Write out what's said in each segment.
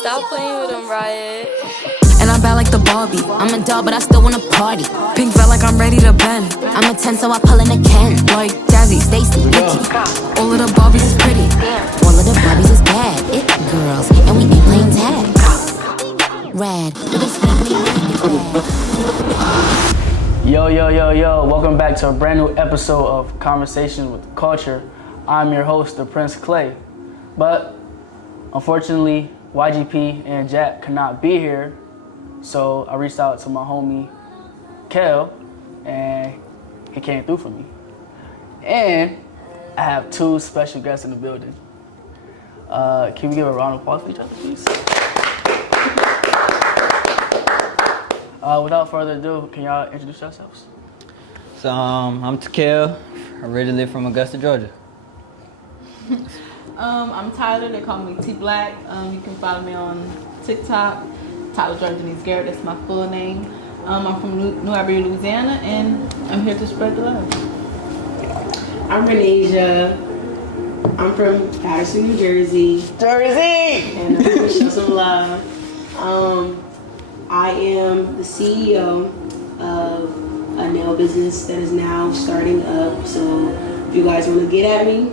Stop playing with him, Riot. And I'm bad like the Barbie. I'm a doll, but I still wanna party. Pink felt like I'm ready to bend. I'm a 10, so I pull in a Ken. Like Jazzy, Stacy, Nikki. All of the Barbies is pretty. All of the Barbies is bad. It girls, and we ain't playing tag. Rad, with a Yo, welcome back to a brand new episode of Conversations with Culture. I'm your host, the Prince Clay. But unfortunately, YGP and Jack could not be here, so I reached out to my homie, Kel, and he came through for me. And I have two special guests in the building. Can we give a round of applause for each other, please? Without further ado, can y'all introduce yourselves? So I'm Cwtculture, originally from Augusta, Georgia. I'm Tylor, they call me T Black. You can follow me on TikTok, Tylor Denise Garrett, that's my full name. I'm from New Iberia, Louisiana, and I'm here to spread the love. I'm Ranasia. I'm from Patterson, New Jersey. And I'm here to show some love. I am the CEO of a nail business that is now starting up. So if you guys want to get at me,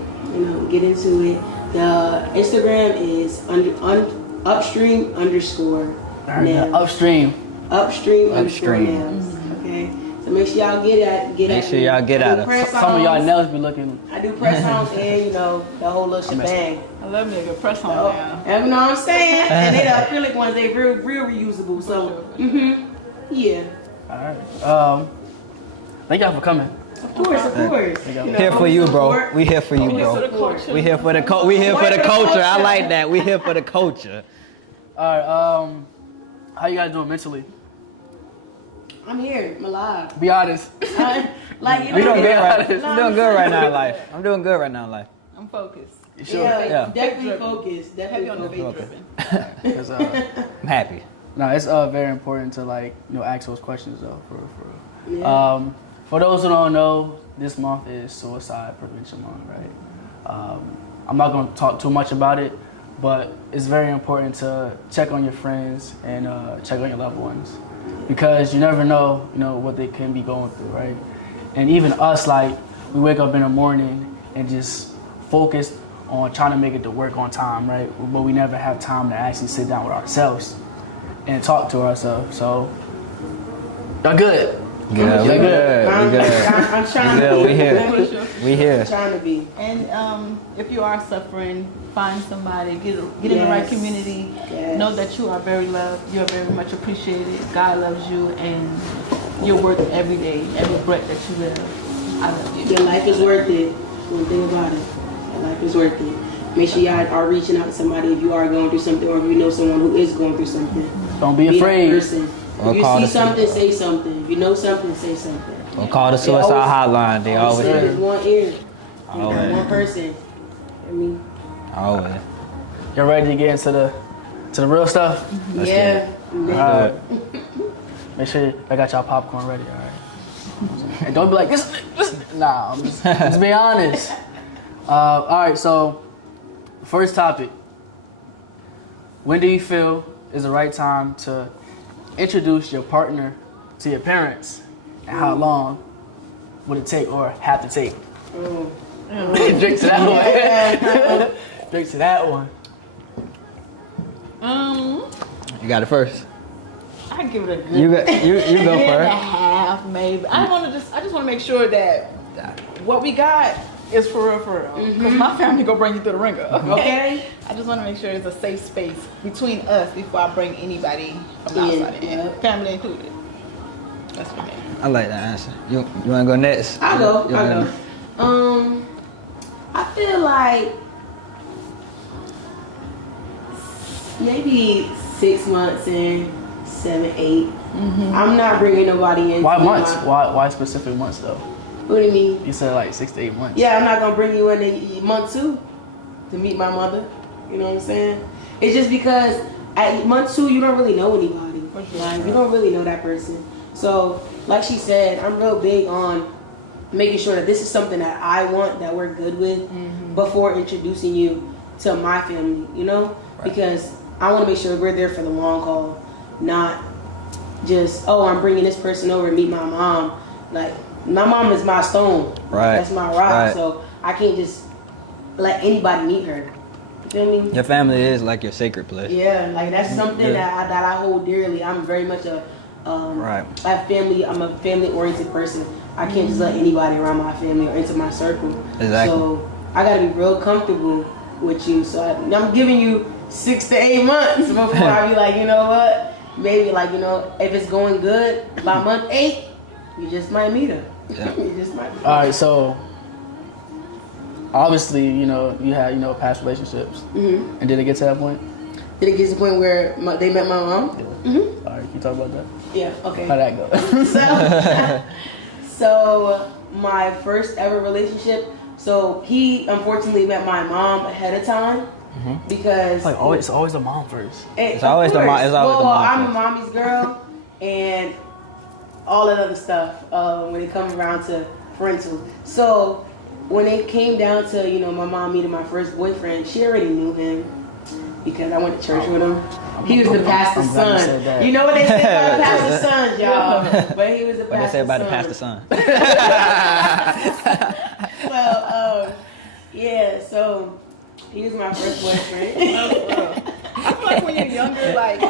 get into it. The Instagram is upstream underscore nails. Upstream underscore nails. Okay. So make sure y'all get at Make sure y'all get at us. Some of y'all nails be looking. I do press ons and the whole little shebang. I love me a good press on now. You know what I'm saying? And they the acrylic ones, they real reusable. So yeah. Alright. Thank y'all for coming. Of course. Here for you, bro. We here for you, bro. We here for the culture. I like that. We here for the culture. Alright, how you guys doing mentally? I'm here. I'm alive. Be honest. We doing good right. I'm doing good right now in life. I'm doing good right now in life. I'm focused. You sure? Yeah. Definitely focused. Heavy on the Definitely faith focused. driven. 'Cause, I'm happy. no, it's very important to ask those questions though. For Yeah. For those who don't know, this month is Suicide Prevention Month, right? I'm not going to talk too much about it, but it's very important to check on your friends and check on your loved ones, because you never know, what they can be going through, right? And even us, we wake up in the morning and just focus on trying to make it to work on time, right? But we never have time to actually sit down with ourselves and talk to ourselves. So, y'all good? Yeah, we good. I'm trying to be. We here. I'm trying to be. And if you are suffering, find somebody, get in the right community. Yes. Know that you are very loved, you are very much appreciated. God loves you, and you're worth it every day, every breath that you live. I love you. Your life is worth it. One thing about it. Your life is worth it. Make sure y'all are reaching out to somebody if you are going through something, or if you know someone who is going through something. Don't be afraid. That person. If you see something, say something. If you know something, say something. We'll call the suicide hotline. They always There's one ear. Always. One person. Always. Y'all ready to get into the real stuff? Yeah. Alright. Make sure I got y'all popcorn ready, alright? And don't be like, this. Nah, I'm just be honest. Alright, so first topic. When do you feel is the right time to introduce your partner to your parents, and how long would it take or have to take? Drink to that one. Drink to that one. You got it first. I give it a good You go year and a first. half, maybe. I just want to make sure that what we got is for real. Because my family gonna bring you through the ringer. Okay. I just want to make sure it's a safe space between us before I bring anybody from the outside in, family included. That's for me. I like that answer. You wanna go next? I'll go. I feel like maybe 6 months in, 7, 8. I'm not bringing nobody in. Why months? Why specific months though? What do you mean? You said 6 to 8 months. Yeah, I'm not gonna bring you in month 2 to meet my mother. You know what I'm saying? It's just because at month 2 you don't really know anybody. You don't really know that person. So, like she said, I'm real big on making sure that this is something that I want, that we're good with, before introducing you to my family, you know? Right. Because I want to make sure we're there for the long haul, not just, I'm bringing this person over to meet my mom. Like, my mom is my stone. Right. That's my rock. Right. So I can't just let anybody meet her. You feel me? Your family is like your sacred place. Yeah, like that's something that I hold dearly. I'm very much a family-oriented person. I can't just let anybody around my family or into my circle. Exactly. So I gotta be real comfortable with you. So I'm giving you 6 to 8 months before I be like, you know what? Maybe like, you know, if it's going good by month 8, you just might meet her. Yeah. You just might. All right, so obviously, you know, you had, you know, past relationships, and did it get to that point? Did it get to the point where they met my mom? All right, can you talk about that? Yeah. Okay. How'd that go? So my first ever relationship. So he unfortunately met my mom ahead of time because It's always the mom first. It's always the mom. It's always the mom. I'm a first. mommy's girl, and all that other stuff when it comes around to parental. So when it came down to, you know, my mom meeting my first boyfriend, she already knew him because I went to church with him. He was the pastor's son. You know what they say about the pastor's sons, y'all? But he was the pastor's son. What they say about the pastor's son? Well, yeah, so he was my first boyfriend. I feel like when you're younger, like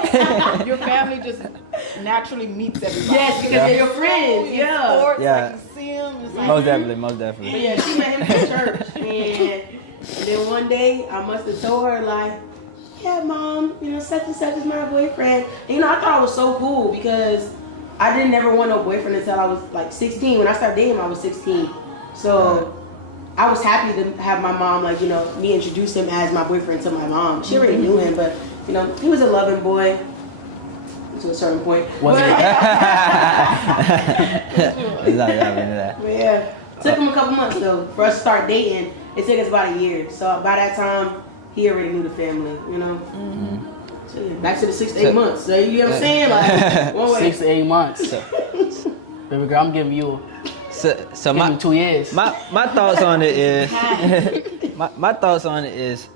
your family just naturally meets everybody. Yes, because they're your friends. Yeah. Sports, Yeah. like you see them. It's like, Most definitely. But yeah, she met him at church, and then one day I must have told her like, "Yeah, mom, you know, such and such is my boyfriend." And, you know, I thought it was so cool because I didn't ever want no boyfriend until I was like 16. When I started dating him, I was 16. So I was happy to have my mom, like, you know, me introduce him as my boyfriend to my mom. She already knew him, but, you know, he was a loving boy to a certain point. Was but, that. but yeah, took him a couple months though for us to start dating. It took us about a year. So by that time, he already knew the family, you know. So yeah, back to the 6 to 8 months. So you know what I'm saying? Like, one way. 6 to 8 months. Baby girl, I'm giving you So my 2 years. My thoughts on it is my thoughts on it is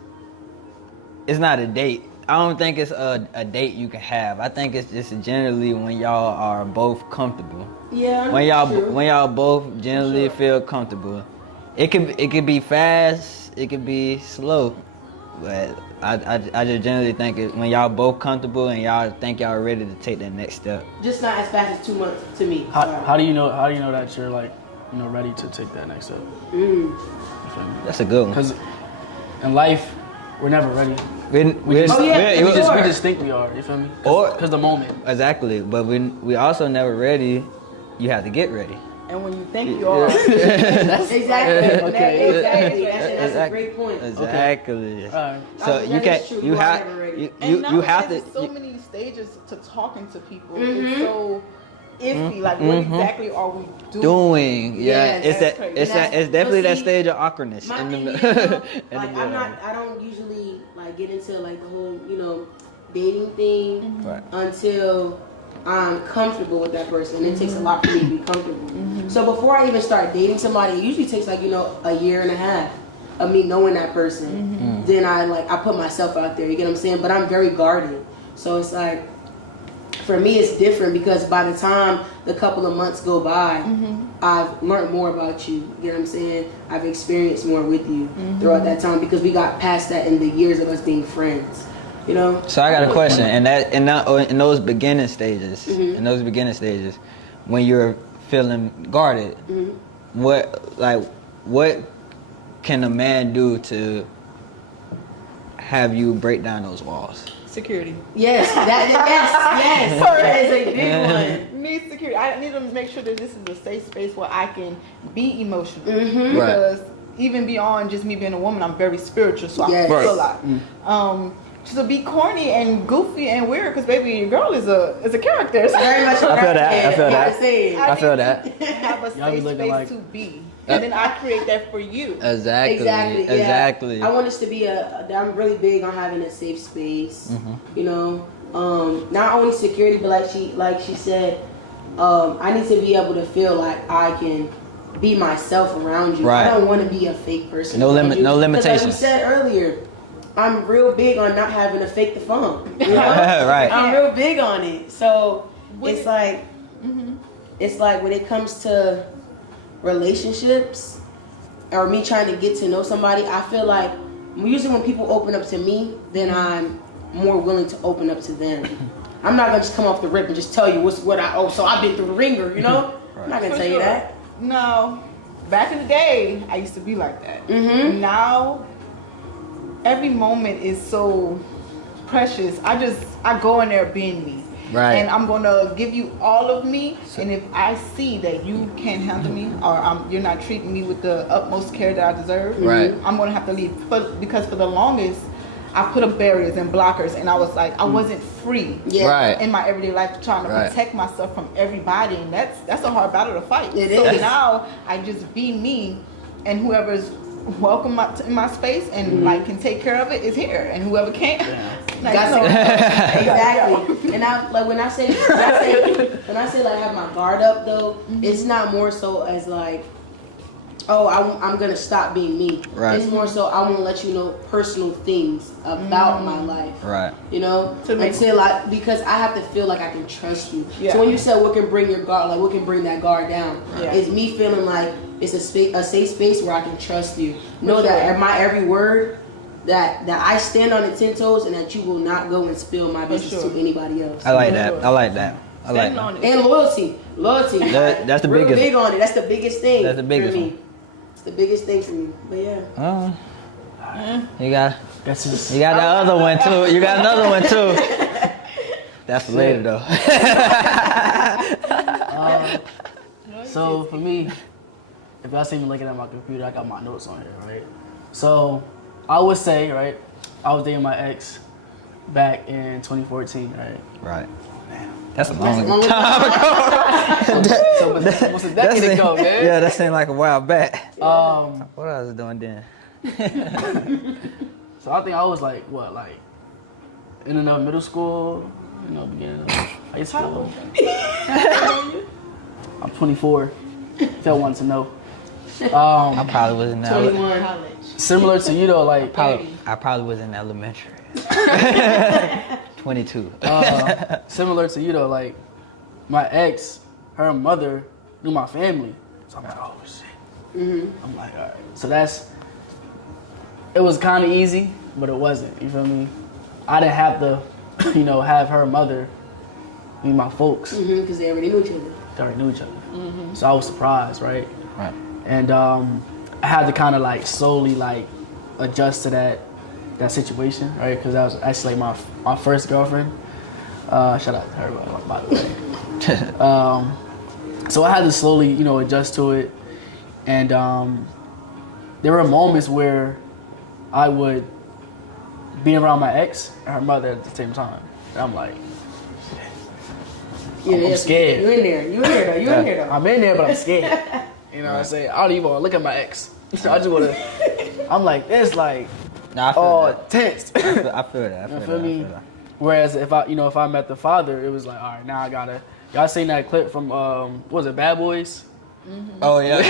it's not a date. I don't think it's a date you can have. I think it's just generally when y'all are both comfortable. Yeah. When true. y'all both generally feel comfortable. It could be fast, it could be slow. But I just generally think when y'all both comfortable and y'all think y'all ready to take that next step. Just not as fast as 2 months to me. How do you know that you're like, you know, ready to take that next step? That's a good one. Because in life, we're never ready. We just think we are. You feel me? Because the moment. Exactly. But when we also never ready, you have to get ready. and when you think you are, Exactly. Okay. Exactly. That's a great point. Exactly. Alright. So you That can't. is true. You You are have. never ready. You have to. There's so many stages to talking to people. Mm-hmm. It's so iffy. Like, what exactly are we doing? Doing, yeah, Yes, it's that's that, crazy. it's definitely But that see, stage of awkwardness My in the thing middle. is, though, in like the middle. I don't usually like get into like the whole, you know, dating thing Right. until I'm comfortable with that person. It takes a lot for me to be comfortable. So before I even start dating somebody, it usually takes like, you know, a year and a half of me knowing that person. Then I put myself out there, you get what I'm saying? But I'm very guarded. So it's like, for me it's different because by the time the couple of months go by, I've learned more about you, you get what I'm saying? I've experienced more with you throughout that time because we got past that in the years of us being friends, you know? So I got a question, in those beginning stages, when you're feeling guarded, what can a man do to have you break down those walls? Security. Yes, that is a big one. Need security. I need to make sure that this is a safe space where I can be emotional. Mm-hmm. Because even beyond just me being a woman, I'm very spiritual, so I feel a lot. To be corny and goofy and weird, because baby, your girl is a character. Very much I feel that. I feel that. Have a Y'all be safe looking space like- to be, and then I create that for you. Exactly. Yeah. I want us to be I'm really big on having a safe space. You know, not only security, but like she said, I need to be able to feel like I can be myself around you. Right. I don't want to be a fake person. No around you. 'Cause limitations. like you said earlier, I'm real big on not having to fake the funk. You know? Right. I'm real big on it. So it's like, it's like when it comes to relationships or me trying to get to know somebody, I feel like usually when people open up to me, then I'm more willing to open up to them. I'm not gonna just come off the rip and just tell you what I owe. So I've been through the ringer, you know. I'm not gonna tell you that. No, back in the day, I used to be like that. Now, every moment is so precious. I go in there being me. Right. And I'm gonna give you all of me. And if I see that you can't handle me, or you're not treating me with the utmost care that I deserve, Right. I'm gonna have to leave. Because for the longest, I put up barriers and blockers, and I was like, I wasn't free Right. in my everyday life, trying to Right. protect myself from everybody, and that's a hard battle to fight. It So is. now I just be me, and whoever's welcome in my space and like can take care of it is here, and whoever can't, like, Exactly. And I like when I say like have my guard up though, it's not more so as like, oh, I'm gonna stop being me. Right. It's more so I want to let you know personal things about my life. Right. You know, until because I have to feel like I can trust you. Yeah. So when you said what can bring your guard, like what can bring that guard down, Yeah. it's me feeling like it's a safe space where I can trust you. Know that at my every word, that I stand on the 10 toes, and that you will not go and spill my business to anybody else. I like that. I like that. I like Standing that. on it. And loyalty. That's the Real biggest. big on it. That's the biggest thing. That's the biggest for me. one. It's the biggest thing for me. But yeah. You got That's just, that other one too. You got another one too. That's for later though. so for me, if y'all see me looking at my computer, I got my notes on here, right? So I would say, right, I was dating my ex back in 2014, right? Right. That's a long long time ago. So almost a decade ago, man. Yeah, that seemed like a while back. Um, What I was doing then? so I think I was like, what, like in and out middle school, you know, beginning of high school. I'm 24. If y'all wanted to know. I probably was in 21. Similar to you though, like I probably was in elementary. 22. similar to you though, like my ex, her mother knew my family, so I'm like, oh shit. I'm like, all right. So it was kind of easy, but it wasn't. You feel me? I didn't have to, you know, have her mother be my folks. Because they already knew each other. They already knew each other. So I was surprised, right? Right. And I had to kind of like slowly like adjust to that situation, right? Because that was actually like my first girlfriend. Shout out to her, by the way. So I had to slowly, you know, adjust to it. And there were moments where I would be around my ex and her mother at the same time. And I'm like, I'm scared. You in there though. You in there though. I'm in there, but I'm scared. You know what I'm saying? I don't even want to look at my ex. I just want to, I'm like, this like, Nah, I feel that. tense. I feel that. I feel You feel me? Whereas if I met the father, it was like, all right, now I gotta. Y'all seen that clip from what was it, Bad Boys? Oh yeah.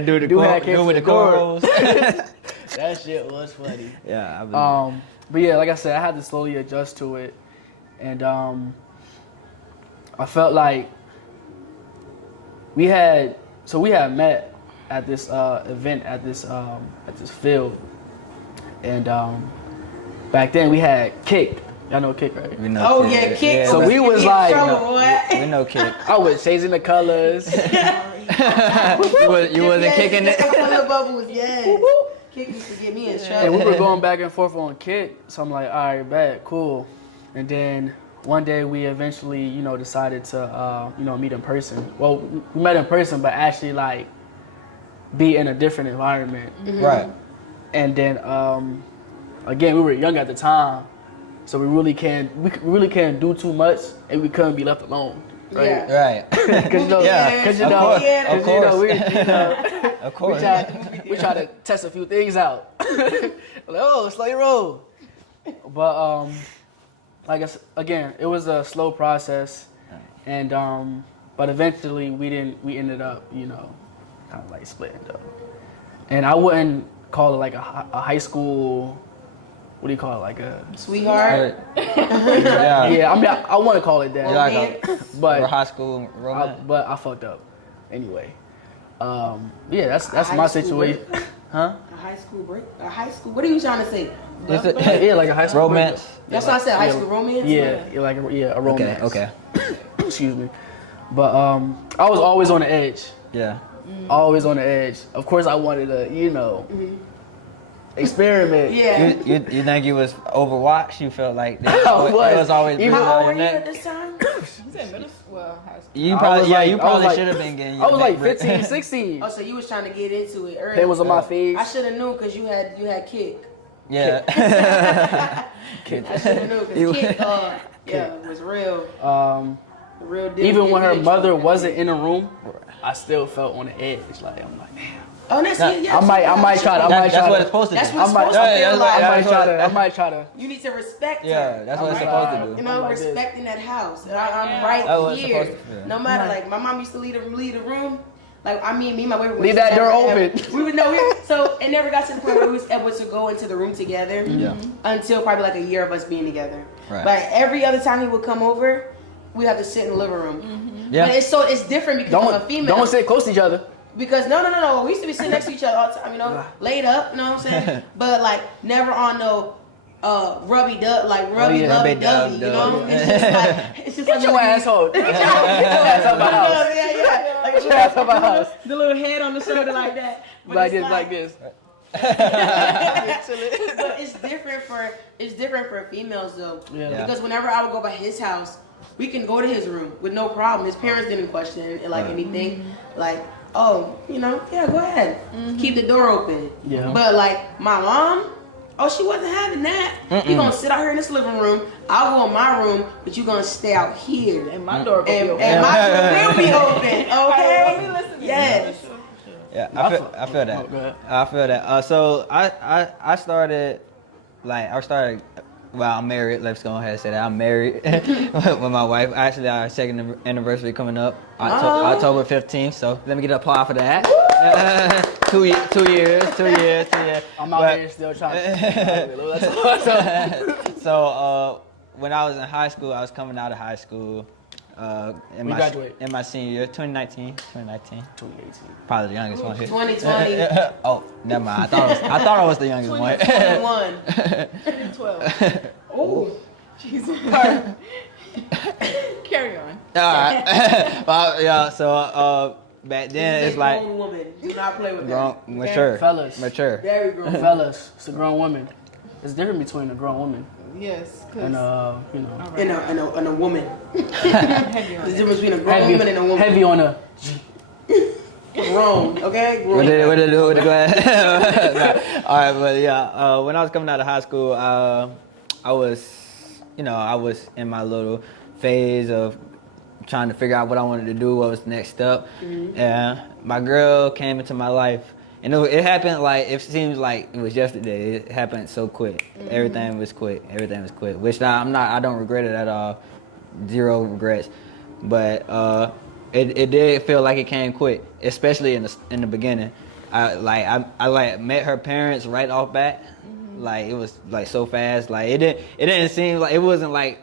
Dude with the cornrows. That shit was funny. Yeah, I believe it. But yeah, like I said, I had to slowly adjust to it, and I felt like we had met at this event at this field, and back then we had Kick. Y'all know Kick, right? We know Kick. Kick. Yeah, So we was like, we know Kick. I was changing the colors. you wasn't kicking it. Color bubbles, yes. Kick used to get me in trouble. And we were going back and forth on Kick, so I'm like, all right, bet, cool. And then one day we eventually, you know, decided to, you know, meet in person. Well, we met in person, but actually like be in a different environment. Right. And then, again, we were young at the time, so we really can't do too much, and we couldn't be left alone. Right? Yeah. Right. Cause you know, Of course. we try to test a few things out. Like, oh, slow your roll. But like I said, again, it was a slow process, and but eventually we ended up, you know, kind of like splitting though. And I wouldn't call it like a high school what do you call it? Like a Sweetheart. Yeah. yeah. I mean, I want to call it that. You like a but high school romance? but I fucked up. Anyway, yeah, that's high my school situation. break. Huh? A high school break? A high school? What are you trying to say? Yeah, like a high school romance. That's what I said. High school romance. Yeah, like a romance. Okay. Excuse me. But I was always on the edge. Yeah. Always on the edge. Of course, I wanted to, experiment. Yeah. You think you was overwatched? You felt like it was. was always Even- breathing How on old your were you at neck? this time? You said middle school, well, high school. You I probably was like- you I probably was like- should have been getting. I was your like neck 15, 16. Oh, so you was trying to get into it early. It was on my face. I should have known because you had kick. Yeah. I should have known because kick, was real. Real deal. Even when her mother wasn't in the room, I still felt on the edge. Like I'm like, damn. Oh, that's I might try to. That's what it's supposed to That's do. what it's supposed to feel like. I might try to. You need to respect her. Yeah, that's what it's supposed to do. You know, Like this. respecting that house. And I'm That's right what it's here. supposed to feel. No matter, like, my mom used to leave the room. Like, me and my boyfriend. Leave that door open. We would know. So it never got to the point where we was able to go into the room together. Yeah. Until probably like a year of us being together. Right. But every other time he would come over, we have to sit in the living room. Yeah. But it's different because I'm a female. Don't sit close to each other. Because no. We used to be sitting next to each other all the time, laid up, you know what I'm saying? But like never on no rubby dub, like rubby yeah. lovey Rubby dovey, you know? dub. It's just Get like your asshole. Get your ass out my house. Yeah. Like, Get your ass out my house. the little head on the shoulder like that. But Like it's this, like this. But it's different for females though. Yeah. Because whenever I would go by his house, we can go to his room with no problem. His parents didn't question it, like anything. Like, oh, go ahead. Keep the door open. Yeah. But like my mom, she wasn't having that. You gonna sit out here in this living room. I'll go in my room, but you gonna stay out here. And my door And, will be and open. my door will be open. Okay. Hey, well, we Yes. Yeah, I feel that. Go ahead. I feel that. So I started. Well, I'm married. Let's go ahead and say that I'm married with my wife. Actually, our second anniversary coming up October 15th. So let me get an applause for that. 2 years. I'm out here still trying to. So when I was in high school, I was coming out of high school. In my senior year, 2019. 2018. Probably the youngest one here. 2020. Oh, never mind. I thought I was the youngest one. 21. 12. Oh. Jesus. Carry on. All right. Well, yeah. So back then it's like grown woman. Do not play with grown, that. mature, Fellas. mature. Very grown. Fellas, it's a grown woman. It's different between a grown woman Yes. and And a woman. Heavy on There's a it. difference between a grown woman and a woman. Heavy on a. Grown, okay? Grown. What did it do with the glass? All right, but yeah. When I was coming out of high school, I was in my little phase of trying to figure out what I wanted to do, what was the next step. And my girl came into my life. And it happened it seems like it was yesterday. It happened so quick. Everything was quick. Which I don't regret it at all. Zero regrets. But it did feel like it came quick, especially in the beginning. I met her parents right off bat. Like it was so fast. Like it didn't seem like it wasn't like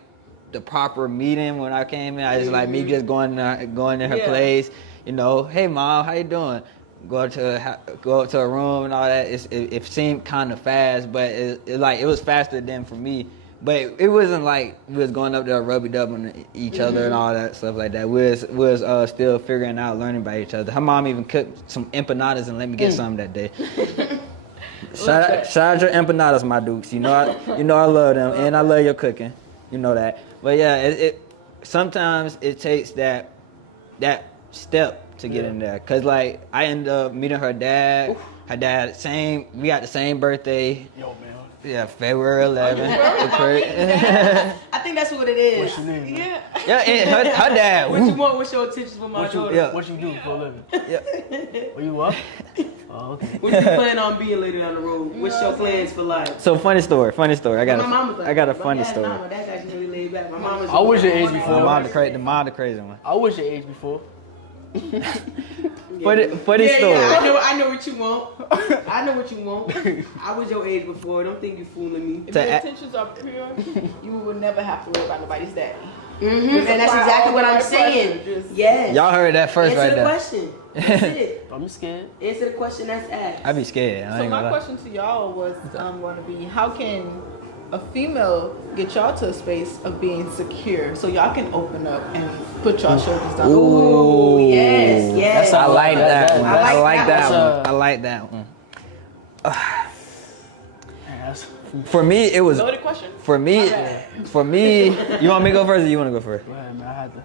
the proper meeting when I came in. I just me just going to her place. Hey mom, how you doing? Go up to a room and all that. It seemed kind of fast, but it was faster than for me. But it wasn't like we was going up there rubby dubbing each other and all that stuff like that. We was still figuring out, learning by each other. Her mom even cooked some empanadas and let me get some that day. Shout out your empanadas, my dukes. I love them and I love your cooking. You know that. But yeah, sometimes it takes that step to get in there, cause I ended up meeting her dad. Her dad, we got the same birthday. Yo, man. Yeah, February 11th. I think that's what it is. What's your name? Man? Yeah, and her dad. What you want? What's your attention for my daughter? What you do for a living? Yeah. Were you up? Oh, okay. What you plan on being later down the road? What's your plans for life? So funny story. I got a My funny dad's story. not, my dad's actually really laid back. My mom was. I wish your age before. The mom the crazy one. I wish your age before. For the story. I know what you want. I know what you want. I was your age before. Don't think you fooling me. If your intentions are pure, you will never have to worry about nobody's daddy. Mm-hmm. And that's exactly what I'm saying. Yes. Y'all heard that first right there. Answer the question. That's it. I'm scared. Answer the question that's asked. I be scared. I So ain't my gonna lie. question to y'all was going to be, how can a female get y'all to a space of being secure so y'all can open up and put y'all shoulders down? Ooh, yes. I like that one. I like that one. one. I like that one. That's For me, it was. Loaded question? For me, you want me to go first or you want to go first? Go ahead, man. I had to.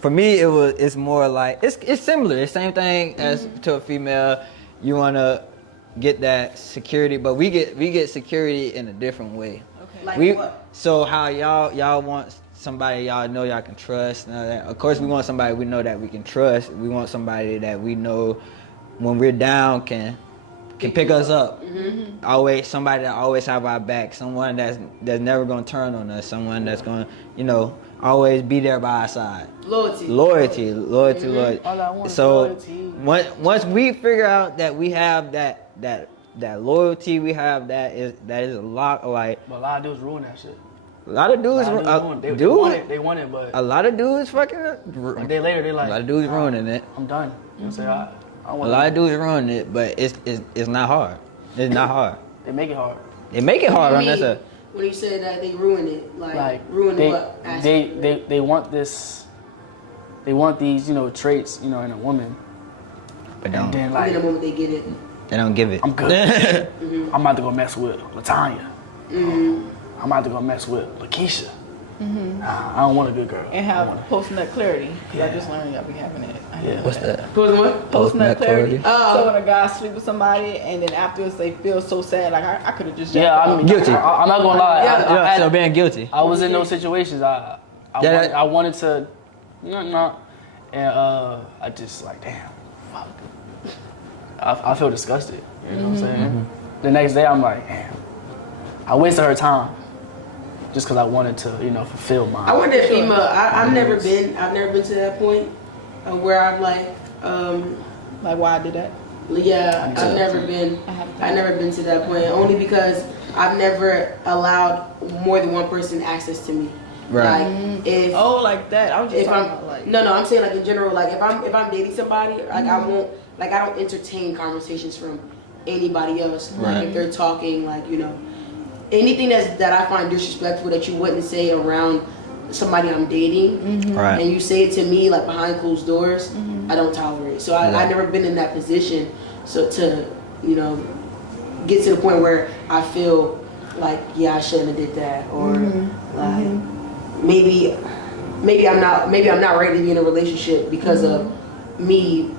For me, it's more like it's similar. It's same thing as to a female. You wanna get that security, but we get security in a different way. Okay. Like what? So how y'all want somebody y'all know y'all can trust. And all that. Of course, we want somebody we know that we can trust. We want somebody that we know when we're down can pick us up. Mm-hmm. Always somebody that always have our back. Someone that's never gonna turn on us. Someone that's gonna always be there by our side. Loyalty. All I want is So loyalty. once we figure out that we have that loyalty, we have that is a lot like But a lot of dudes ruin that shit. a lot of dudes They want it, but a lot of dudes fucking a day later they a like. lot of dudes ruining it. I'm done. You know what I'm saying? I A want lot of dudes ruining it, but it's not hard. It's not hard. They make it hard. They make it hard on What do you that mean side. when you said that they ruin it, Like ruin they, what aspect? they want this. They want these traits in a woman. But And then like the moment they get it. they don't give it. I'm good. I'm about to go mess with Latanya. I'm about to go mess with Lakeisha. Nah, I don't want a good girl. And have post-nut clarity. Because I just learned y'all be having it. What's that? What? Post-nut clarity. Oh. So when a guy sleep with somebody and then afterwards they feel so sad, like I could have just Yeah, I mean, Guilty. I'm not gonna lie. Yeah. So being guilty. I was in those situations. I wanted to, and I just like, damn, fuck. I feel disgusted. You know what I'm saying? The next day, I'm like, damn, I wasted her time just because I wanted to, fulfill my. I wonder if female. I've never been to that point where I'm like, like why I did that. yeah, I've never been to that point. Only because I've never allowed more than one person access to me. Right. Like if Like that. I was just if talking I'm about like. no, I'm saying like in general. Like if I'm dating somebody, like I won't, like I don't entertain conversations from anybody else. Like Right. if they're talking, like anything that I find disrespectful that you wouldn't say around somebody I'm dating, Right. and you say it to me like behind closed doors, I don't tolerate. So I've never been in that position. So to get to the point where I feel like I shouldn't have did that, or like maybe I'm not ready to be in a relationship because of me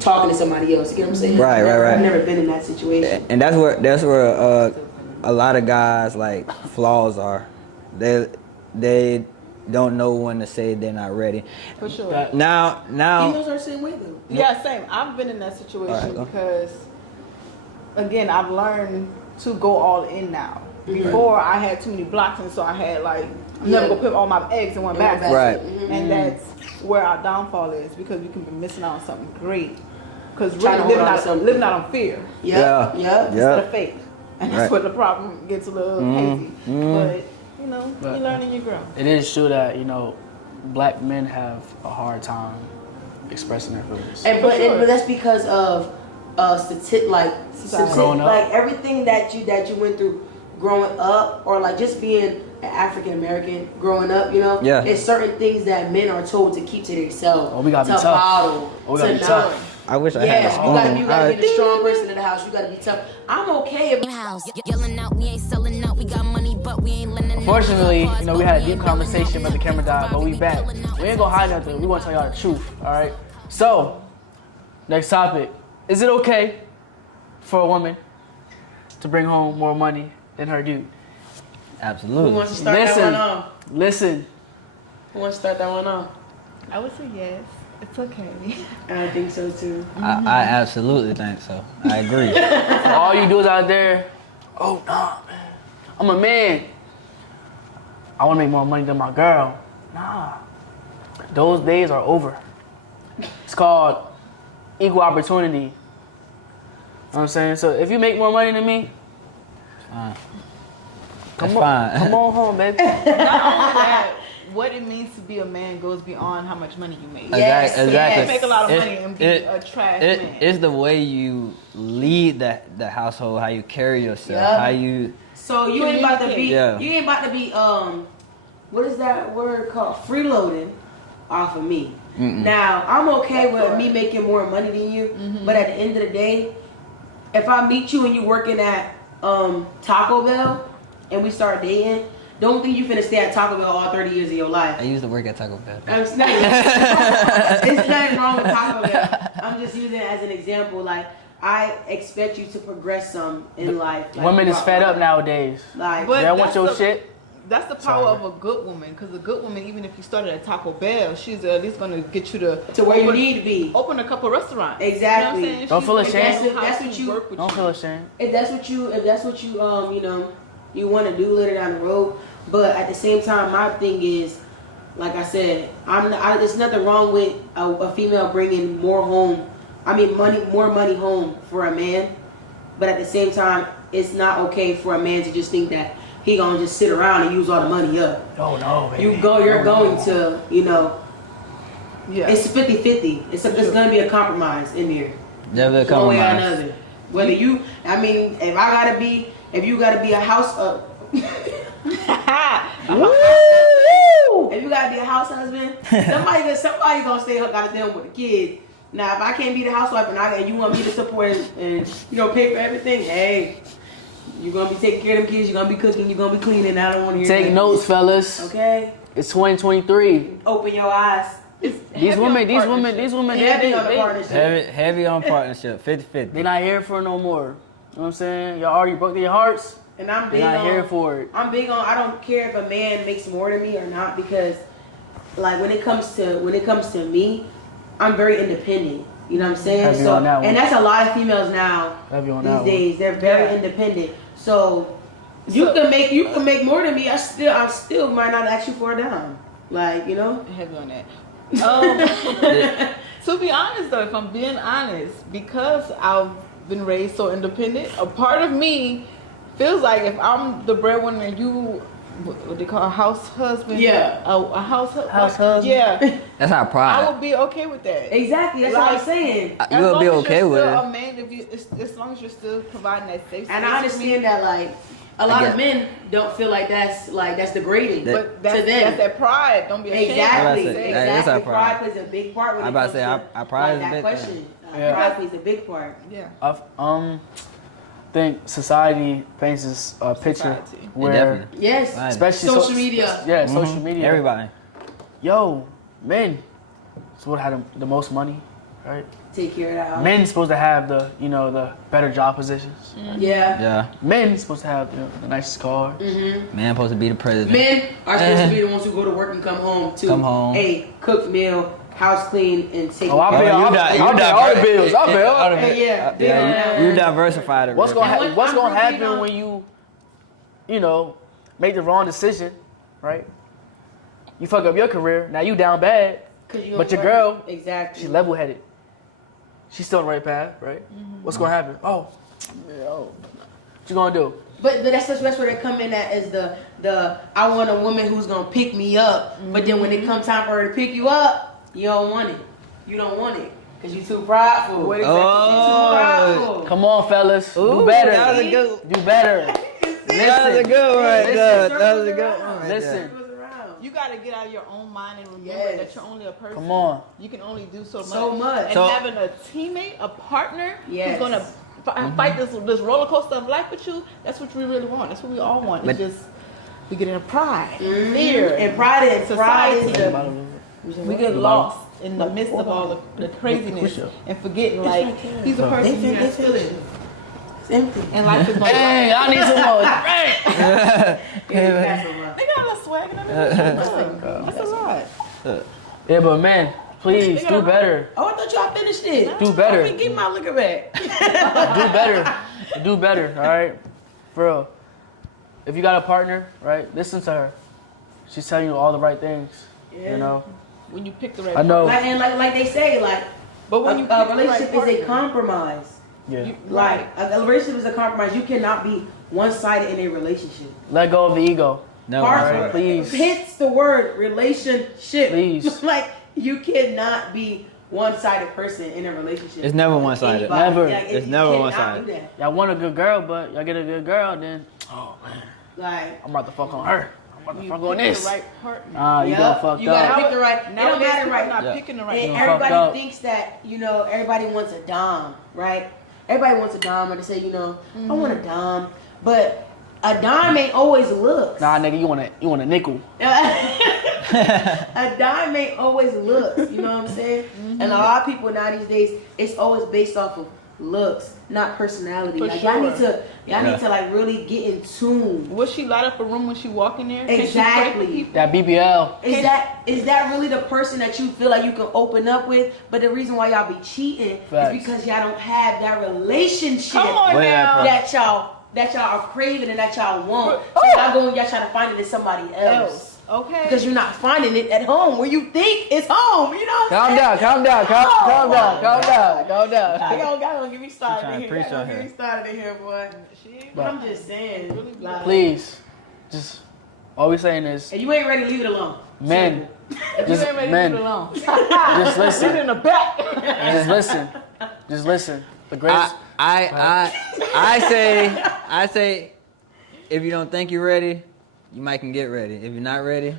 talking to somebody else. You get what I'm saying? Right. I've never been in that situation. And that's where a lot of guys like flaws are. They don't know when to say they're not ready. For sure. Now. Females are the same way though. Yeah, same. I've been in that situation Alright, go. because, again, I've learned to go all in now. Before, I had too many blocks, and so I had like, I'm never gonna put all my eggs in one basket. Right. And that's where our downfall is, because we can be missing out on something great. Because Trying really to hold on to something. living out on fear Yeah. instead of faith. And that's Right. where the problem gets a little hazy. But, you learn and you grow. It is true that black men have a hard time expressing their feelings. But that's because of Growing up. like everything that you went through growing up, or like just being an African American growing up, Yeah. it's certain things that men are told to keep to themselves. Oh, we gotta be to tough. bottle, Oh, we gotta to be not. tough. I wish I Yeah, had a you gotta spoon. be the strong person in the house. You gotta be tough. I'm okay if House. Yelling out, we ain't selling out. We got money, but we ain't lending out. Unfortunately, we had a deep conversation, but the camera died. But we back. We ain't gonna hide nothing. We gonna tell y'all the truth. All right. So, next topic: is it okay for a woman to bring home more money than her dude? Absolutely. who wants to start that one off? Listen. Who wants to start that one off? I would say yes. It's okay. I think so too. I absolutely think so. I agree. For all you dudes out there, oh nah, man, I'm a man. I want to make more money than my girl. Nah, those days are over. It's called equal opportunity. You know what I'm saying? So if you make more money than me, That's fine. come on home, baby. Not only that, what it means to be a man goes beyond how much money you make. Yes, Exactly. You make a lot of money and be a trash man. It's the way you lead the household, how you carry yourself, Yup. how you. So you ain't about to be, Yeah. you ain't about to be, what is that word called? Freeloading off of me. Now, I'm okay with me making more money than you, but at the end of the day, if I meet you and you working at Taco Bell and we start dating, don't think you finna stay at Taco Bell all 30 years of your life. I used to work at Taco Bell. It's nothing wrong with Taco Bell. I'm just using it as an example. Like, I expect you to progress some in life. Like, Women is fed up nowadays. Like, But They don't want that's your the- shit. That's the power of a good woman, because a good woman, even if you started at Taco Bell, she's at least gonna get you to where you need to be. open a couple restaurants. Exactly. You know what I'm saying? Don't She's feel gonna ashamed. know how That's to what you- work with Don't you. feel ashamed. If that's what you you know, you want to do later down the road, but at the same time, my thing is, like I said, there's nothing wrong with a female bringing more home. I mean, more money home for a man, but at the same time, it's not okay for a man to just think that he gonna just sit around and use all the money up. Oh no, baby. You're going to, you know, Yeah. it's 50-50. It's gonna be a compromise in here. Definitely One way or compromise. another. Whether if you gotta be a house if you gotta be a house husband, somebody gonna stay gotta stay home with the kids. Now if I can't be the housewife and you want me to support and pay for everything, hey, you're gonna be taking care of them kids, you're gonna be cooking, you're gonna be cleaning. I don't wanna hear Take that. notes, fellas. Okay? It's 2023. Open your eyes. These women, Heavy on the partnership. Heavy on partnership, 50-50. they not here for no more. You know what I'm saying? Y'all already broke their hearts. And I'm They're big not on here for it. I'm big on I don't care if a man makes more than me or not, because like when it comes to me, I'm very independent. You know what I'm saying? Heavy on that one. And that's a lot of females now Heavy on these that one. days. They're very independent. So you can make more than me. I still might not ask you for a dime. Like, you know? Heavy on that. To be honest though, if I'm being honest, because I've been raised so independent, a part of me feels like if I'm the breadwinner and you, what they call a house husband? Yeah. A house husband? Yeah. That's our I pride. would be okay with that. Exactly. That's what I'm saying. You will be okay with it. it. A man, as long as you're still providing that safe space. And I understand that like a lot of men don't feel like that's degrading. But to them. that's that pride. Don't be ashamed. Exactly. That's our Exactly. pride. Pride plays a big part when I'm it about comes to say, to our pride is a that big question. thing. Yeah. Pride plays a big part. Yeah. I think society paints a picture Society. where, Definitely. Yes. Right. especially Social media. Yeah, social media. Everybody. Yo, men supposed to have the most money, right? Take care of that house. Men supposed to have the better job positions. Yeah. Yeah. Men supposed to have the nicest cars. Man supposed to be the president. Men are supposed to be the ones who go to work and come home to Come home. a cooked meal, house clean, and take. Oh, I pay all the bills. I pay all the bills. Yeah. You diversified it. What's gonna And what's I'm gonna really happen when you make the wrong decision, right? You fuck up your career. Now you down bad, but your girl, exactly. she's level-headed. She's still on the right path, right? What's gonna happen? Oh, what you gonna do? But that's where they come in at as the I want a woman who's gonna pick me up. But then when it comes time for her to pick you up, you don't want it. You don't want it because you're too prideful. What exactly? You're too prideful. Come on, fellas, Ooh, do better. that was a good- Do better. That was a good one right there. Listen, That was a good one. right Listen. You gotta get out of your own mind and remember Yes. that you're only a person. Come on. You can only do so much. So much. And So- having a teammate, a partner Yes. who's gonna fight this roller coaster of life with you, that's what we really want. That's what we all want. But- It's just we get in a pride, fear, And pride is society. the We get lost in the midst of all the craziness and forgetting like he's a person who has feelings. it's empty. And life is going Hey, I need some more. Hey. They got a little swag and everything. That's a lot. Yeah, but man, please do better. Oh, I thought y'all finished it. Do better. Okay, give my liquor back. Do better. Do better. All right, for real. If you got a partner, right, listen to her. She's telling you all the right things. You know, when you pick the right I know. partner. Like they say, like But when you a pick the right relationship is a partner, compromise. Yeah. Like a relationship is a compromise. You cannot be one-sided in a relationship. Let go of the ego. No, Part- Please. Hence the word relationship. Please. Like you cannot be one-sided person in a relationship. It's never one-sided. Anybody. Never. Like, It's you never cannot one-sided. do that. Y'all want a good girl, but y'all get a good girl, then Like I'm about to fuck on her. I'm about to you fuck on pick this. the right partner. Nah, you done fucked you gotta up. pick the right. It don't Nowadays, matter people right. are not Yeah. picking the right And Yeah. partner. fucked everybody up. thinks that, everybody wants a dom, right? Everybody wants a dom, or they say, I want a dom, but a dime ain't always looks. Nah, nigga, you want a nickel. A dime ain't always looks. You know what I'm saying? And a lot of people now these days, it's always based off of looks, not personality. For Like sure. y'all need to like really get in tune. Will she light up a room when she walk in there? Exactly. Can she pray for people? That BBL. Is that really the person that you feel like you can open up with? But the reason why y'all be cheating Facts. is because y'all don't have that relationship Come on Wait, now. that y'all are craving and that y'all want. So y'all try to find it in somebody else. Okay. Because you're not finding it at home where you think it's home. You know what I'm Calm saying? down, calm down, calm down. Y'all don't get me started trying in to here. preach Y'all on don't get her. me started in here, boy. But I'm just saying. Like, Please, just all we saying is, if you ain't ready, leave it alone. men, If you just ain't ready, men, leave it alone. just Sit listen, in the back. just listen. The greatest. I say, if you don't think you're ready, you might can get ready. If you're not ready,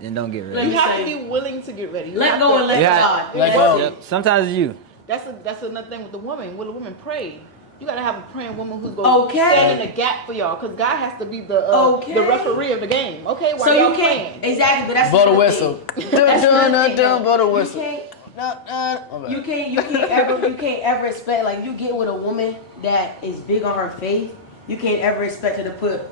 then don't get You ready. have to be willing to get ready. You Let have go to- and let Yeah. God. Let That's go. it. Sometimes it's you. That's another thing with the woman. Will a woman pray? You gotta have a praying woman who's going to Okay. stand in the gap for y'all, because God has to be the referee of the game. Okay, while So y'all you can't playing. exactly, but that's Blow the another whistle. thing. That's another thing, though. Blow the whistle. You can't ever expect, like, you get with a woman that is big on her faith. You can't ever expect her to put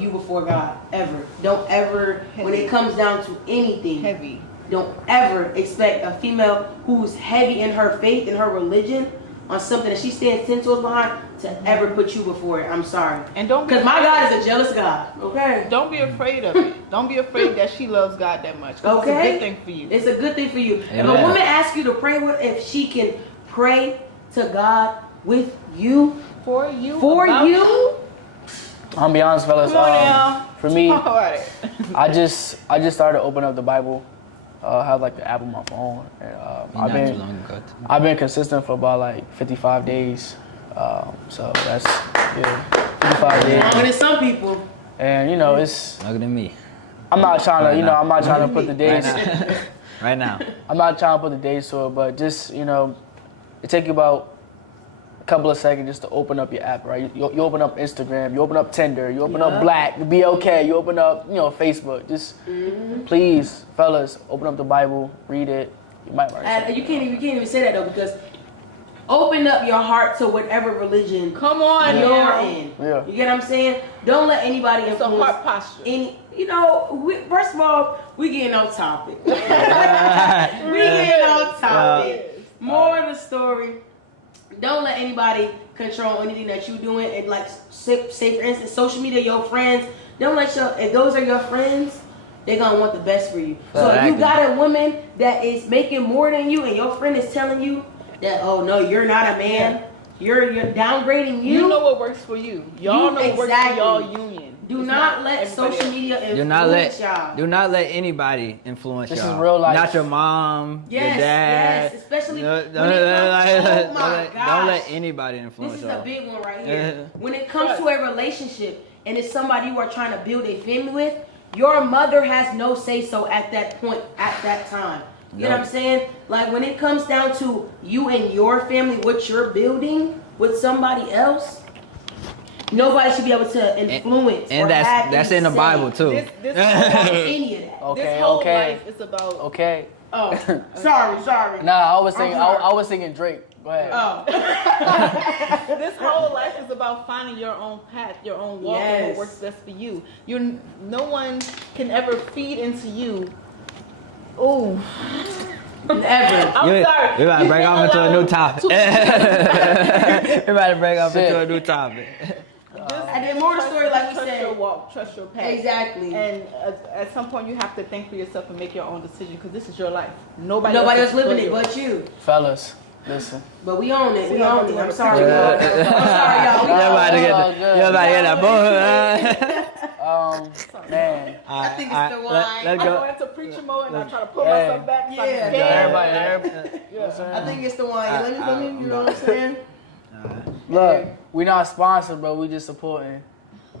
you before God ever. Don't ever, when it comes down to anything, Heavy. don't ever expect a female who's heavy in her faith and her religion on something that she stands 10 toes behind to ever put you before it. I'm sorry. And don't be Because my afraid- God is a jealous God. Okay. Don't be afraid of it. Don't be afraid that she loves God that much. 'Cause it's a Okay. good thing for you. It's a good thing for you. If Amen. a woman asks you to pray with, if she can pray to God with you, For you. about you, I'm gonna be honest, fellas. Come on now. For me, Talk about it. I just started opening up the Bible. I have like the app on my phone, and Not too long ago. I've been consistent for about like 55 days. So that's 55 days. longer than some people. And it's Longer than me. I'm not trying to Right I'm not trying to put the days. Right now. I'm not trying to put the days to it, but just it take you about a couple of seconds just to open up your app, right? You open up Instagram, you open up Tinder, you open up Black, BLK, you open up Facebook. Just please, fellas, open up the Bible, read it. You might learn something. You can't even say that though, because open up your heart to whatever religion Come on, you're now. in. Yeah. You get what I'm saying? Don't let anybody It's a influence heart posture. any. First of all, we getting on topic. We getting on topic. More of the story. Don't let anybody control anything that you're doing. And like, say for instance, social media, your friends. Don't let if those are your friends, they're gonna want the best for you. So if you got a woman that is making more than you, and your friend is telling you that, oh no, you're not a man, you're downgrading you. You know what works for you. Y'all know what works for Exactly. y'all union. Do It's not let everybody social else. media Do not influence y'all. do not let anybody influence This y'all. is real life. Not your mom, your dad. Yes, especially No, when it comes oh my don't gosh. let anybody influence This is y'all. a big one right here. When it comes to a relationship and it's somebody you are trying to build a family with, your mother has no say so at that point, at that time. You know what I'm saying? Like when it comes down to you and your family, what you're building with somebody else, nobody should be able to influence. And or have that's any in the say Bible too. This any of that. Okay, whole okay. life is about. Okay. Oh, sorry. Nah, I was sorry. singing Drake. Go ahead. Oh. This whole life is about finding your own path, your own walk, and Yes. what works best for you. No one can ever feed into you. Oh, Never. I'm sorry. We about to You break can't off into a allow new topic. two- We about to break off Shit. into a new topic. At the moral story, like we trust said, your walk, trust your path. exactly. And at some point, you have to think for yourself and make your own decision because this is your life. Nobody else is living it yours. but you. Fellas, listen. But we own it. We See, own it. I'm sorry, Yeah. y'all. I'm sorry, y'all. We You're about to get Oh, the, good. you're about to get that boy. Man. I think it's the wine. Let's I go go. into preacher mode and I try to pull Yeah. myself back. Yeah. Everybody. I think it's the wine. Let me, you know what I'm saying? Look, we not sponsored, but we just supporting.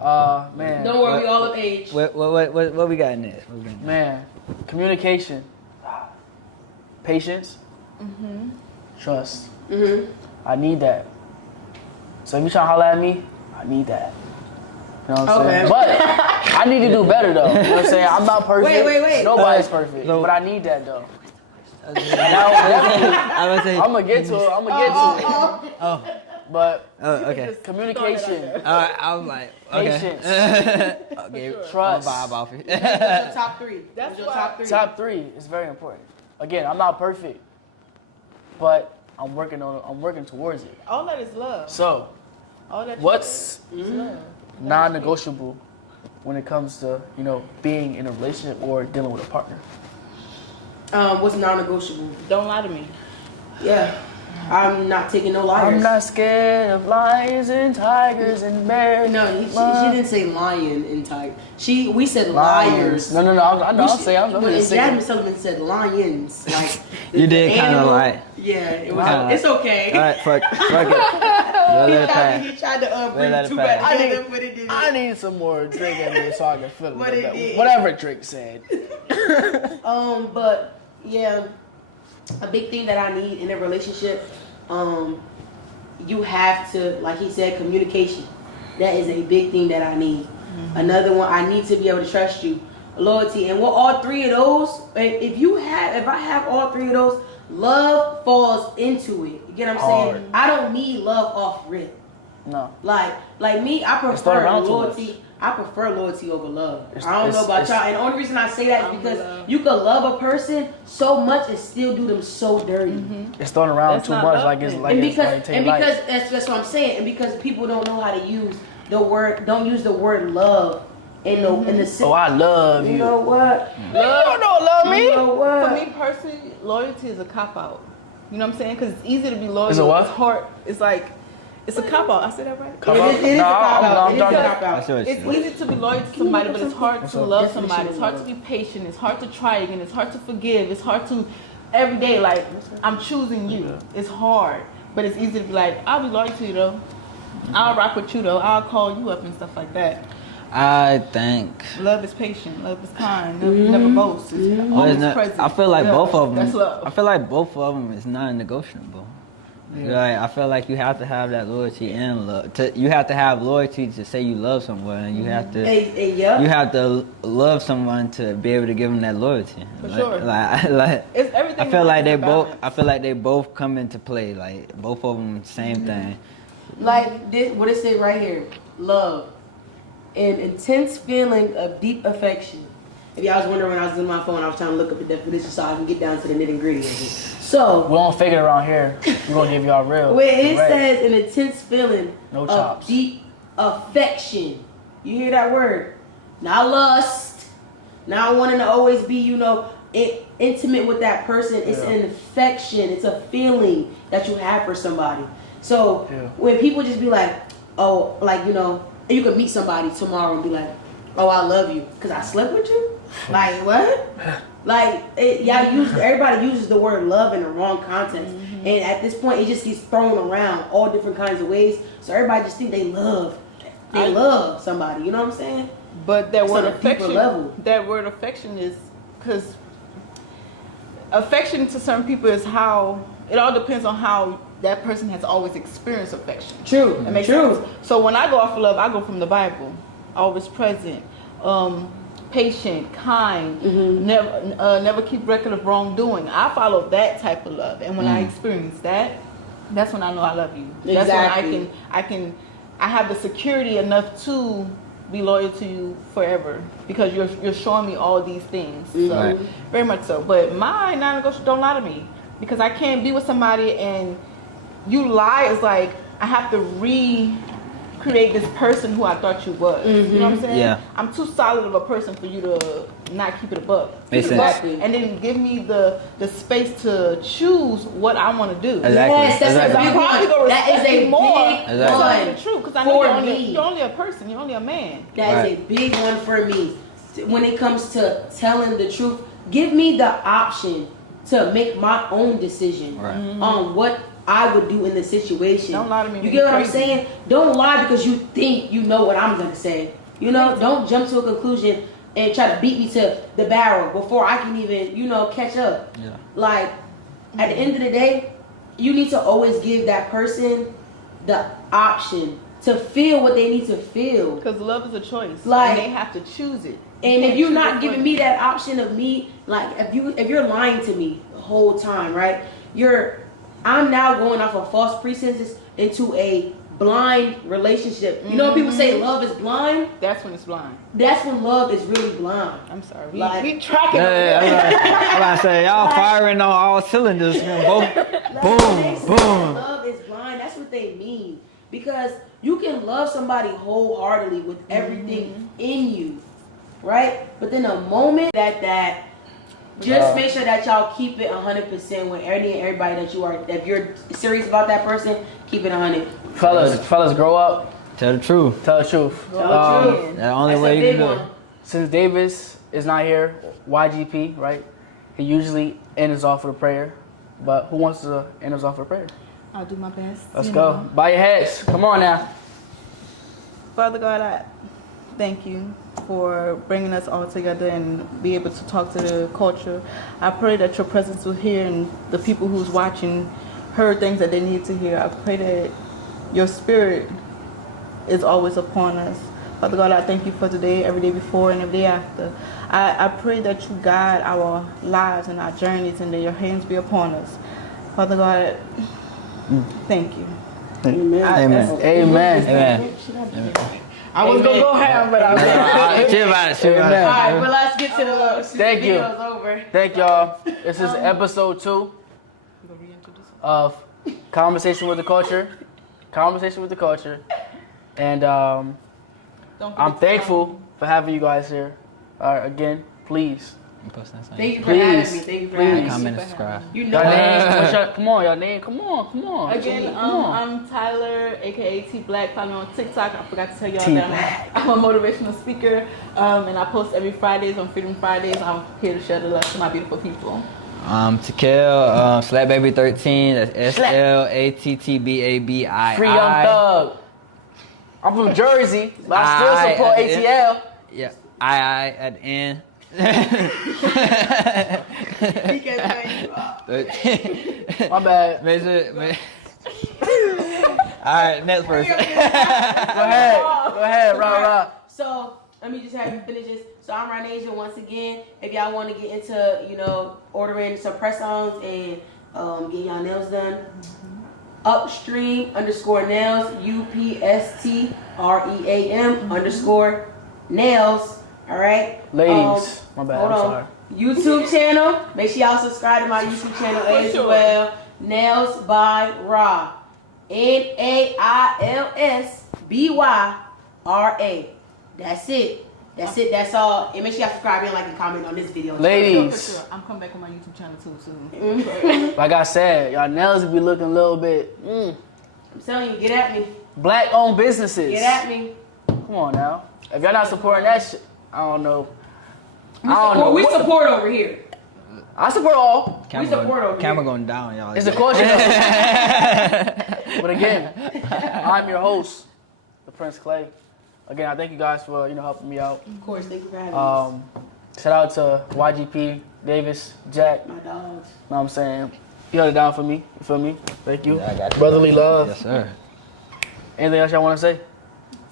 Man. Don't worry, we all of age. What we got next? What we got next? Man, communication, patience, trust. I need that. So if you trying to holler at me, I need that. You know what I'm saying? But I need to do better though. You know what I'm saying? I'm not perfect. Wait. Nobody's perfect. No. But I need that though. I was say. I'm gonna get to it. Oh, But okay. communication, I was like, okay. patience, Okay, trust. I'm vibe off it. What's your top three? That's What's your why- top three? Top 3 is very important. Again, I'm not perfect, but I'm working towards it. All that is love. So, All that. what's non-negotiable when it comes to being in a relationship or dealing with a partner? What's non-negotiable? Don't lie to me. Yeah, I'm not taking no liars. I'm not scared of lions and tigers and bears. No, she didn't say lion and tiger. We said liars. No. I know. I'm saying. I'm But just saying. Jasmine Sullivan said lions. Like You did the kind of animal. lie. Yeah, it was. Kinda It's okay. All right, fuck it. You'll let it pass. He tried to Let bring it two pass. back together, but it didn't. I need some more drink in me so I can feel But it. it did. Whatever Drake said. But yeah, a big thing that I need in a relationship, you have to, like he said, communication. That is a big thing that I need. Another one, I need to be able to trust you. Loyalty, and what all three of those, if I have all three of those, love falls into it. You get what I'm Hard. saying? I don't need love off rip. No. Like me, I thrown prefer around too loyalty. I prefer loyalty over love. It's- I don't know about it's- y'all. And the only reason I say that is because love. you could love a person so much and still do them so dirty. It's thrown around That's too not much, love like it's then. like And it's like take life. because that's what I'm saying. And because people don't know how to use the word, don't use the word love in the sense. Oh, I love you. You know what? You don't love me. You know what? For me personally, loyalty is a cop out. You know what I'm saying? Because it's easy to be loyal. It's a what? It's hard. It's like it's a cop out. I said that right? It is a cop out. It is a cop I out. see what It's you're saying. easy to be loyal to somebody, but it's hard to love Definition somebody. of It's hard to love. be patient. It's hard to try again. It's hard to forgive. It's hard to every day. Like I'm choosing you. It's hard, but it's easy to be like, I'll be loyal to you though. I'll rock with you though. I'll call you up and stuff like that. I think. Love is patient. Love is kind. Never boasts. It's Well, always it's not- present. I feel like Yeah, both of them. That's love. I feel like both of them is non-negotiable. Like, I feel like you have to have that loyalty and love. You have to have loyalty to say you love someone, and you have to. Yeah. You have to love someone to be able to give them that loyalty. For like, sure. Like, It's everything. I feel like they is a both. balance. I feel like they both come into play. Like both of them, same thing. Like this, what it say right here, love, an intense feeling of deep affection. If y'all was wondering when I was in my phone, I was trying to look up the definition so I can get down to the nitty gritty of it. So, We don't fake it around here. We're gonna give y'all real. where it direct. says an intense feeling No of chops. deep affection, you hear that word? Not lust, not wanting to always be, intimate with that person. It's Yeah. an affection. It's a feeling that you have for somebody. So Yeah. when people just be like, oh, like, you could meet somebody tomorrow and be like, oh, I love you because I slept with you. Like what? Like everybody uses the word love in the wrong context, and at this point, it just gets thrown around all different kinds of ways. So everybody just think they love somebody. You know what I'm saying? But that It's word on a deeper affection, level. that word affection is because affection to certain people is how it all depends on how that person has always experienced affection. True. That makes True. sense. So when I go off of love, I go from the Bible, always present, patient, kind, never keep record of wrongdoing. I follow that type of love, and when I experience that, that's when I know I love you. That's Exactly. when I have the security enough to be loyal to you forever because you're showing me all these things. So, Right. very much so. But my non-negotiable, don't lie to me because I can't be with somebody and you lie. It's like I have to recreate create this person who I thought you was. You know what I'm saying? Yeah. I'm too solid of a person for you to not keep it a buck. Makes sense. Exactly. And then give me the space to choose what I want to do. Exactly. Yes, that's Exactly. a big I'm probably one. gonna That is respect a you more. big Exactly. That's one the truth, because I know for you're me. only a person. You're only a man. That is a big one for me. When it comes to telling the truth, give me the option to make my own decision on what I would do in the situation. Don't lie to me. You get what I'm Crazy. saying? Don't lie because you think you know what I'm gonna say. You know, don't jump to a conclusion and try to beat me to the barrel before I can even, catch up. Yeah. Like, at the end of the day, you need to always give that person the option to feel what they need to feel. Because love is a choice. Like- and they have to choose it. And You if you're can't not choose it giving for me them. that option of me, like if you're lying to me the whole time, right? I'm now going off of false pretenses into a blind relationship. You know when people say love is blind? That's when it's blind. That's when love is really blind. I'm sorry. Like- We tracking. I'm about to say, y'all firing on all cylinders. Boom, They say boom. love is blind. That's what they mean. Because you can love somebody wholeheartedly with everything in you, right? But then the moment that just make sure that y'all keep it 100% with everybody that you are. If you're serious about that person, keep it 100. Fellas, grow up. Tell the truth. Tell the truth. Tell the truth. The only That's way a you big can do one. it. Since Davis is not here, YGP, right? He usually ends us off with a prayer. But who wants to end us off with a prayer? I'll do my best. Let's you go. know. Bow your heads. Come on now. Father God, I thank you for bringing us all together and be able to talk to the culture. I pray that your presence will hear and the people who's watching heard things that they need to hear. I pray that your spirit is always upon us. Father God, I thank you for today, every day before and every day after. I pray that you guide our lives and our journeys and that your hands be upon us. Father God, thank you. Amen. Amen. Amen. Amen. I was going to go ham, but I was Chill about it. Chill about Amen. it. All right, but let's get to the Thank you. video's over. Thank y'all. This is episode 2 of Conversation with the Culture. Conversation with the Culture. And I'm thankful for having you guys here. Again, please. Thank you for Please. having me. Thank you for having me. Comment and subscribe. You know Y'all that. name, come on, y'all name. Come on. Again, Come on. I'm Tylor, aka T Black. Follow me on TikTok. I forgot to tell y'all T that I'm a motivational speaker, and I post every Fridays on Freedom Fridays. I'm here to share the love to my beautiful people. Tekel, Slapbaby13, that's SLATTBABI. Free Young Thug. I'm from Jersey, but I still support ATL. Yeah, I at the end. He can't tell you off. My bad. Alright, next person. Go ahead, rah. So let me just have you finish this. So I'm Ranasia once again. If y'all want to get into, ordering some press-ons and get y'all nails done, Upstream _nails, UPSTREAM _nails. All right, Ladies, my bad, Hold I'm on. sorry. YouTube channel. Make sure y'all subscribe to my YouTube channel as well. Nails by Ra. NAILSBYRA. That's it. That's all. And make sure y'all subscribe and like and comment on this video. Ladies, I'm coming back on my YouTube channel too soon. like I said, y'all nails be looking a little bit I'm telling you, get at me. black-owned businesses. Get at me. Come on now. If y'all not supporting that shit, I don't know. We support over here. I support all. Camera going down, y'all. It's a culture. But again, I'm your host, the Prince Clay. Again, I thank you guys for helping me out. Of course, thank you for having me. Shout out to YGP, Davis, Jack. My dogs. Know what I'm saying? You held it down for me. You feel me? Thank you. Yeah, I got you. Brotherly love. Yes, sir. Anything else y'all want to say?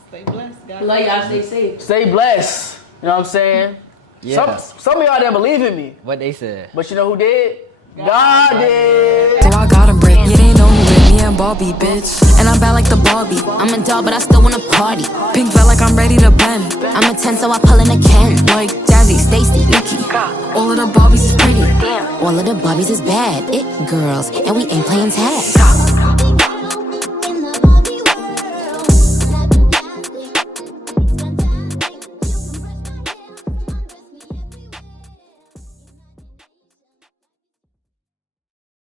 Stay blessed, guys. Love y'all. Stay safe. Stay blessed. You know what I'm saying? Yeah. Some of y'all didn't believe in me. What they said. But you know who did? God did. So I got 'em brick. Yeah, they know who with me and Barbie, bitch. And I'm bad like the Barbie. I'm a doll, but I still wanna party. Pink felt like I'm ready to bend. I'm a 10, so I pull in a Ken. Like Jazzy, Stacy, Nikki. All of the Barbies is pretty. All of the Barbies is bad. It girls, and we ain't playing tag.